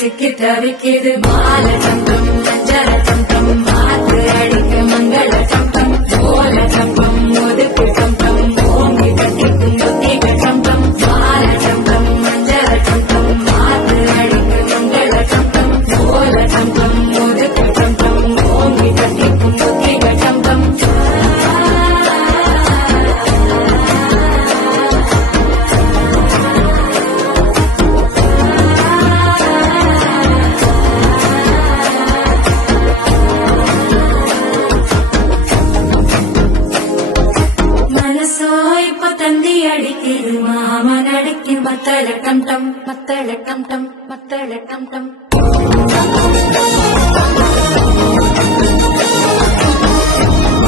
சிக்கி தவிக்கிது மால சம்பம் மஞ்சள சம்பம் மாத்து அடிக்க மங்கள சம்பம் ஓல சம்பம் ஒதுக்கு சம்பம் ஓங்கி கட்டிக்கும் புத்திக சம்பம் மால சம்பம் மஞ்சள சம்பம் மாத்து அடிக்க மங்கள சம்பம் ஓல சம்பம் ஒதுக்கு சம்பம் ஓங்கி கட்டிக்கும் புத்திக சம்பம் தந்தி அடிக்கிது மாமன் அடிக்கும் மத்தள டம் டம் மத்தள டம் டம் மத்தள டம் டம்